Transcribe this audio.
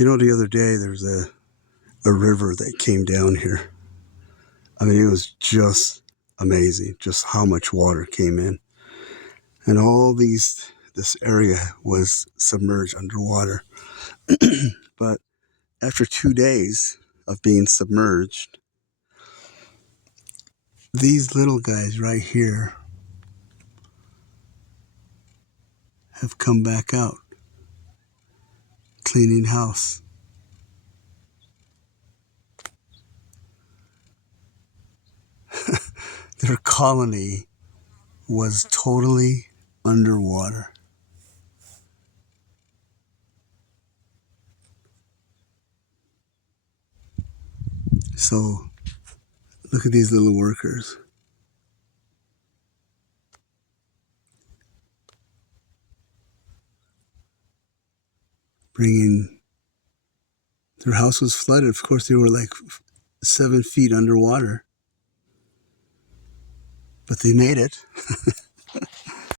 The other day there's a river that came down here. I mean, it was just amazing just how much water came in. And this area was submerged underwater. But after 2 days of being submerged, these little guys right here have come back out, cleaning house. Their colony was totally underwater. So look at these little workers. Their house was flooded. Of course, they were like 7 feet underwater, but they made it.